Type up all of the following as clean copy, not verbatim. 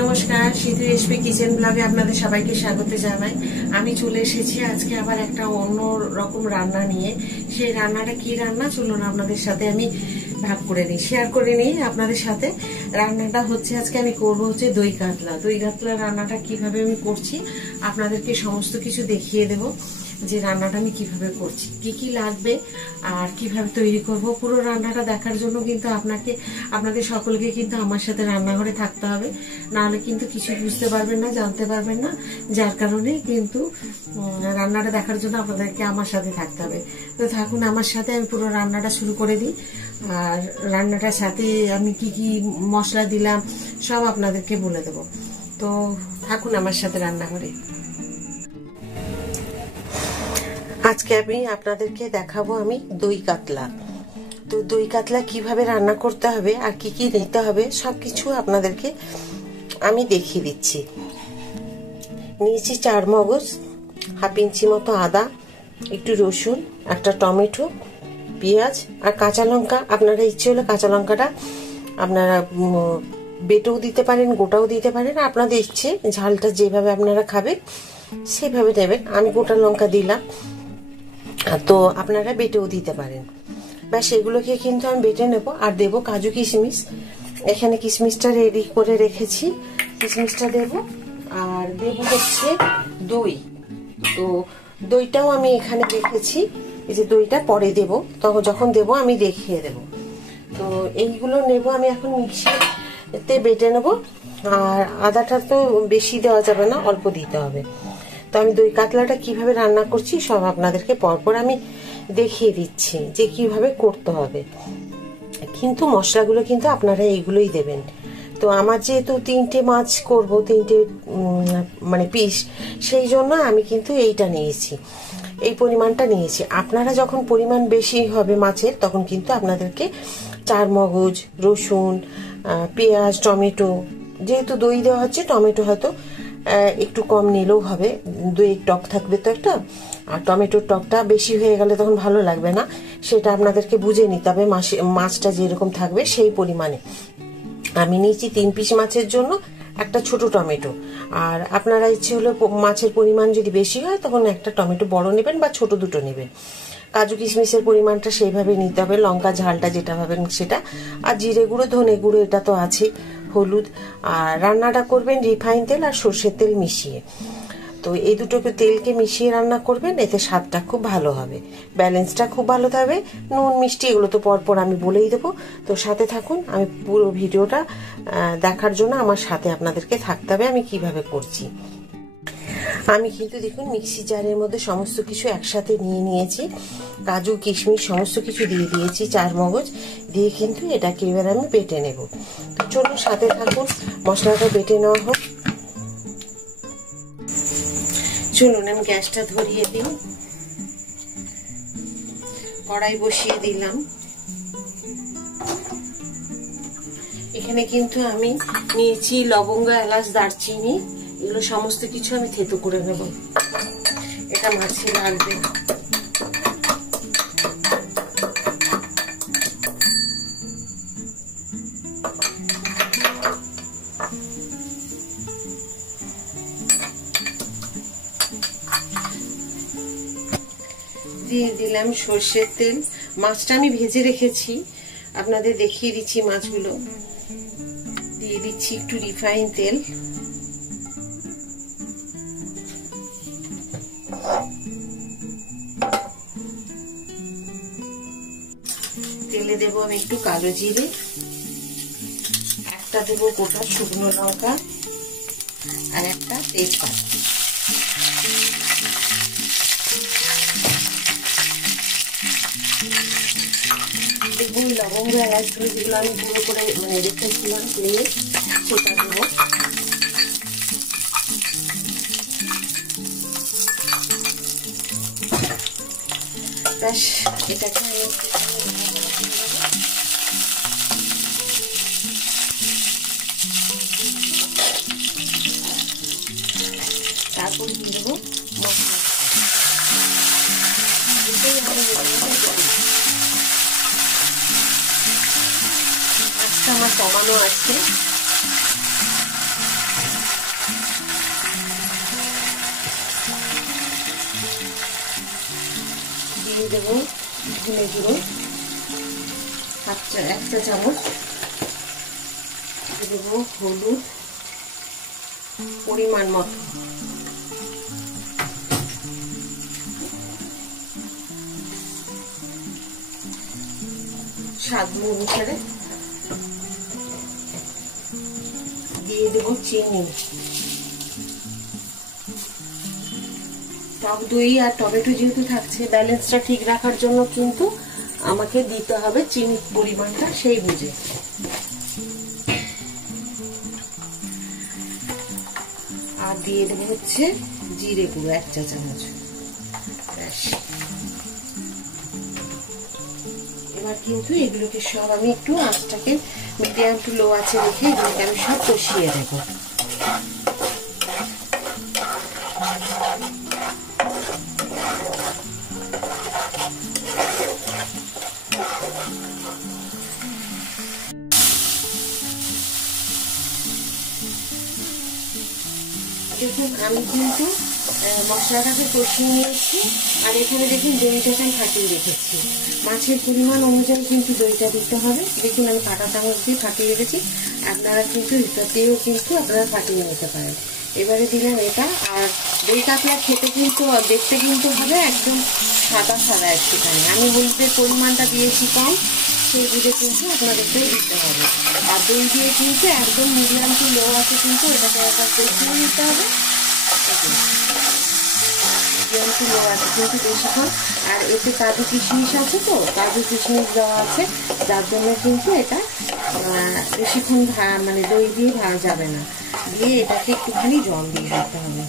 নমস্কার, Sidhu SP kitchen ব্লগে আপনাদের সবাইকে স্বাগত জানাই। আমি চলে এসেছি আজকে আবার একটা অন্য রকম রান্না নিয়ে। সেই রান্নাটা কি রান্না চলুন আপনাদের সাথে আমি ভাগ করে নিই, শেয়ার করে নিই আপনাদের সাথে। রান্নাটা হচ্ছে আজকে আমি করব হচ্ছে দই কাতলা। দই কাতলা রান্নাটা কিভাবে আমি করছি আপনাদেরকে সমস্ত কিছু দেখিয়ে দেব, যে রান্নাটা আমি কিভাবে করছি, কি কি লাগবে আর কিভাবে তৈরি করব। পুরো রান্নাটা দেখার জন্য কিন্তু আপনাদের সকলকে কিন্তু আমার সাথে রান্নাঘরে থাকতে হবে, নাহলে কিন্তু কিছু বুঝতে পারবেন না, জানতে পারবেন না। যার কারণে কিন্তু রান্নাটা দেখার জন্য আপনাদেরকে আমার সাথে থাকতে হবে। তো থাকুন আমার সাথে, আমি পুরো রান্নাটা শুরু করে দিই। আর রান্নাটার সাথে আমি কি কি মশলা দিলাম সব আপনাদেরকে বলে দেবো। তো থাকুন আমার সাথে রান্নাঘরে। আজকে আমি আপনাদেরকে দেখাবো আমি দই কাতলা। তো দই কাতলা কিভাবে রান্না করতে হবে আর কি কি নিতে হবে সবকিছু আপনাদেরকে আমি দেখিয়ে দিচ্ছি। নিয়েছি 4 মগজ, হাফ ইঞ্চি মতো আদা, একটু রসুন, একটা টমেটো, পেঁয়াজ আর কাঁচা লঙ্কা। আপনারা ইচ্ছে হলে কাঁচা লঙ্কাটা আপনারা বেটেও দিতে পারেন, গোটাও দিতে পারেন, আপনাদের ইচ্ছে, ঝালটা যেভাবে আপনারা খাবেন সেভাবে দেবেন। আমি গোটা লঙ্কা দিলাম, তো আপনারা বেটেও দিতে পারেন। ব্যাস এগুলোকে কিন্তু আমি বেটে নেব। আর দেবো কাজু কিশমিশ, এখানে কিশমিশটা রেডি করে রেখেছি, কিশমিশটা দেব। আর দেব হচ্ছে দই। তো দইটাও আমি এখানে রেখেছি, এই যে দইটা পরে দেব, তখন যখন দেব আমি দেখিয়ে দেব। তো এইগুলো নেব আমি এখন মিক্সিতে বেটে নেব। আর আদাটা তো বেশি দেওয়া যাবে না, অল্প দিতে হবে। তো আমি দই কাতলাটা কিভাবে রান্না করছি সব আপনাদেরকে পরপর আমি দেখিয়ে দিচ্ছি যে কিভাবে করতে হবে। কিন্তু মশলাগুলো কিন্তু আপনারা এইগুলোই দেবেন। তো আমার যেহেতু 3টে মাছ করব, 3টে মানে পিস, সেই জন্য আমি কিন্তু এইটা নিয়েছি, এই পরিমাণটা নিয়েছি। আপনারা যখন পরিমাণ বেশি হবে মাছের তখন কিন্তু আপনাদেরকে 4 মগজ, রসুন, পেঁয়াজ, টমেটো, যেহেতু দই দেওয়া হচ্ছে টমেটো হয়তো একটু কম নিলেও হবে। দইয়ের টক থাকবে তো একটা, আর টমেটোর টকটা বেশি হয়ে গেলে তখন ভালো লাগবে না, সেটা আপনাদেরকে বুঝে নিতে হবে। মাছটা যেরকম থাকবে সেই পরিমাণে আমি নিয়েছি 3 পিস মাছের জন্য একটা ছোট টমেটো। আর আপনারা ইচ্ছে হলে মাছের পরিমাণ যদি বেশি হয় তখন একটা টমেটো বড় নেবেন বা ছোট দুটো নেবেন। কাজু কিশমিশের পরিমাণটা সেইভাবে নিতে হবে, লঙ্কা ঝালটা যেটা ভাবেন সেটা। আর জিরে গুঁড়ো, ধনে গুঁড়ো এটা তো আছে, হলুদ। আর রান্নাটা করবেন রিফাইন তেল আর সর্ষের তেল মিশিয়ে। তো এই দুটোকে তেলকে মিশিয়ে রান্না করবেন, এতে স্বাদটা খুব ভালো হবে, ব্যালেন্সটা খুব ভালো থাকবে। নুন মিষ্টি এগুলো তো পরপর আমি বলেই দেবো। তো সাথে থাকুন, আমি পুরো ভিডিওটা দেখার জন্য আমার সাথে আপনাদেরকে থাকতে হবে আমি কিভাবে করছি। আমি কিন্তু দেখুন মিক্সি জারের মধ্যে সমস্ত কিছু একসাথে নিয়ে নিয়েছি, কাজু কিশমিশ সমস্ত কিছু দিয়ে দিয়েছি, 4 মগজ দিয়ে কিন্তু এটাকে এবার আমি বেটে নেব। তো চলুন সাথে থাকুন, মশলাটা বেটে নেওয়া হোক। চলুন আমি গ্যাসটা ধরিয়ে দিই, কড়াই বসিয়ে দিলাম। এখানে কিন্তু আমি নিয়েছি লবঙ্গ, এলাচ, দারচিনি, এগুলো সমস্ত কিছু আমি থেতো করে নেব, এটা মাছে লাগবে। দিয়ে দিলাম সর্ষের তেল। মাছটা আমি ভেজে রেখেছি, আপনাদের দেখিয়ে দিচ্ছি মাছগুলো। দিয়ে দিচ্ছি একটু রিফাইন তেল, তেলে দেবো আমি একটু কালো জিরে, একটা দেবো গোটা শুকনো লঙ্কা আর একটা তেজপাতা। দেখুন লবঙ্গ, এলাচগুলো যেগুলো আমি গুঁড়ো করে মানে রেখেছিলাম তেলে, সেটা দেবো। ব্যাস এটাকে আমি তারপর দিয়ে দেবো মশলা। আজকে আমার কমানো আছে, দেবো ধনে গুঁড়ো এক চা চামচ, দিয়ে দেবো হলুদ পরিমাণ মতো, স্বাদ অনুসারে দিয়ে দেবো চিনি। টক দই আর টমেটো যেহেতু থাকছে, ব্যালেন্সটা ঠিক রাখার জন্য কিন্তু আমাকে দিতে হবে চিনির পরিমাণটা সেই বুঝে। আর দিয়ে দেবো হচ্ছে জিরে গুঁড়ো 1 চা চামচ। এবার কিন্তু এগুলোকে সব আমি একটু আঁচটাকে মিডিয়াম টু লো আছে রেখে এগুলোকে আমি সব কষিয়ে দেবো। দেখুন আমি কিন্তু মশলাটাকে কষিয়ে নিয়েছি, আর এখানে দেখুন দইটাকে আমি ফাটিয়ে রেখেছি। মাছের পরিমাণ অনুযায়ী কিন্তু দইটা দিতে হবে। দেখুন আমি কাঁটা চামচ দিয়ে ফাটিয়ে রেখেছি, আপনারা কিন্তু এটাতেও কিন্তু আপনারা ফাটিয়ে নিতে পারেন। এবারে দিলাম এটা। আর দই কাতলা খেতে কিন্তু দেখতে কিন্তু হবে একদম সাদা সাদা একটুখানি। আমি হলুদের পরিমাণটা দিয়েছি কম, সেই বুঝে কিন্তু আপনাদেরকেও দিতে হবে। আর দই দিয়ে কিন্তু একদম মিডিয়াম টু লো আছে কিন্তু এটাকে একবার কষিয়ে নিতে হবে। মিডিয়াম টু লো আছে কিন্তু বেশিক্ষণ। আর এতে কাজু কিশমিশ আছে, তো কাজু কিশমিশ দেওয়া আছে, যার জন্য কিন্তু এটা বেশিক্ষণ মানে দই দিয়ে ভাজা যাবে না। দিয়ে এটাকে একটুখানি জল দিয়ে দিতে হবে।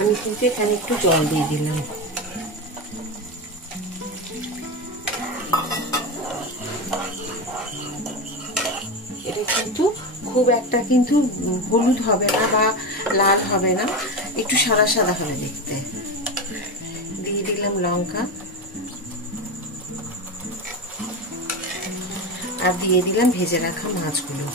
আমি কিন্তু এখানে একটু জল দিয়ে দিলাম। এটা কিন্তু খুব একটা কিন্তু হলুদ হবে না বা লাল হবে না, একটু সাদা সাদা হবে দেখতে। দিয়ে দিলাম লঙ্কা, আর দিয়ে দিলাম ভেজে রাখা মাছগুলো।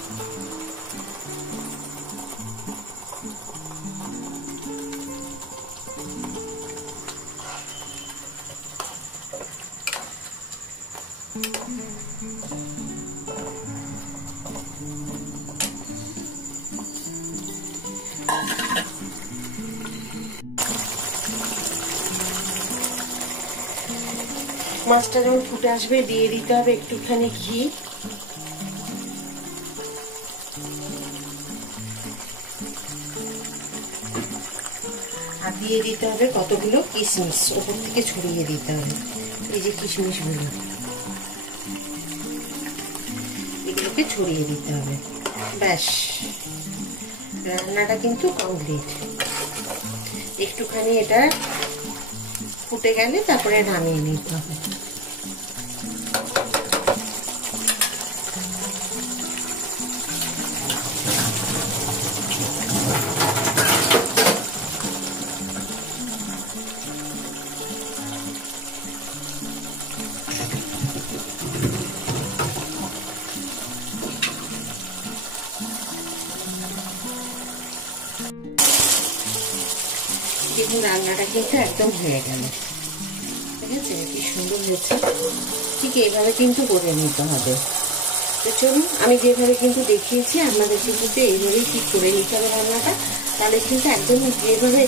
মাছটা যখন ফুটে আসবে দিয়ে দিতে হবে একটুখানি ঘি। আর দিয়ে দিতে হবে কতগুলো কিশমিশ, ওপর থেকে ছড়িয়ে দিতে হবে। এই যে কিশমিশগুলো, এগুলোকে ছড়িয়ে দিতে হবে। ব্যাস, রান্নাটা কিন্তু কমপ্লিট। একটুখানি এটা ফুটে গেলে তারপরে নামিয়ে নিতে হবে। দেখুন রান্নাটা কিন্তু একদম হয়ে গেল, ঠিক আছে? কি সুন্দর হয়েছে। ঠিক এইভাবে কিন্তু করে নিতে হবে। তো চলুন, আমি যেভাবে কিন্তু দেখিয়েছি আপনাদেরকে কিন্তু এইভাবেই ঠিক করে নিতে হবে রান্নাটা। তাহলে কিন্তু একদম যেভাবে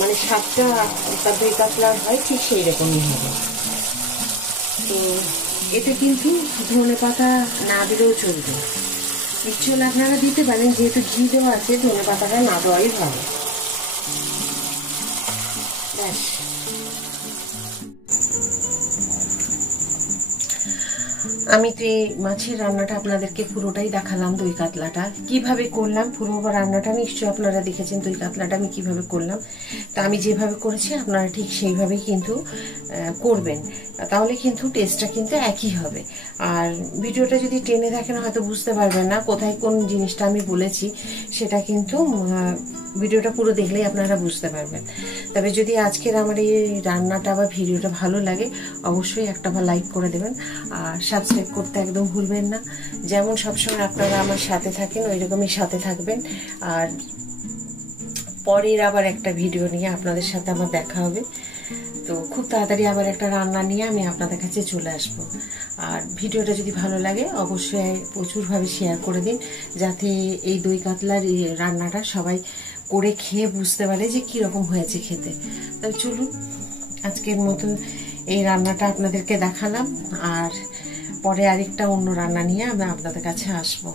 মানে স্বাদটা দই কাতলার হয় ঠিক সেই রকমই হবে। তো এতে কিন্তু ধনে পাতা না দিলেও চলবে, ইচ্ছে হলে আপনারা দিতে পারেন। যেহেতু ঘি দেওয়া আছে, ধনে পাতাটা না দেওয়াই ভালো। ব্যাস, আমি তো এই মাছের রান্নাটা আপনাদেরকে পুরোটাই দেখালাম। দই কাতলাটা কিভাবে করলাম, পুরো রান্নাটা নিশ্চয়ই আপনারা দেখেছেন। দই কাতলাটা আমি কিভাবে করলাম, তা আমি যেভাবে করেছি আপনারা ঠিক সেইভাবেই কিন্তু করবেন, তাহলে কিন্তু টেস্টটা কিন্তু একই হবে। আর ভিডিওটা যদি টেনে দেখেন হয়তো বুঝতে পারবেন না কোথায় কোন জিনিসটা আমি বলেছি, সেটা কিন্তু ভিডিওটা পুরো দেখলেই আপনারা বুঝতে পারবেন। তবে যদি আজকের আমার এই রান্নাটা বা ভিডিওটা ভালো লাগে অবশ্যই একটা লাইক করে দেবেন, আর সাবস্ক্রাইব করতে একদম ভুলবেন না। যেমন সবসময় আপনারা আমার সাথে থাকেন ওই রকমই সাথে থাকবেন। আর পরের আবার একটা ভিডিও নিয়ে আপনাদের সাথে আমার দেখা হবে। তো খুব তাড়াতাড়ি আবার একটা রান্না নিয়ে আমি আপনাদের কাছে চলে আসব। আর ভিডিওটা যদি ভালো লাগে অবশ্যই প্রচুরভাবে শেয়ার করে দিন, যাতে এই দই কাতলার রান্নাটা সবাই করে খেয়ে বুঝতে পারে যে কীরকম হয়েছে খেতে। তো চলুন আজকের মতো এই রান্নাটা আপনাদেরকে দেখালাম, আর পরে আরেকটা অন্য রান্না নিয়ে আমি আপনাদের কাছে আসবো।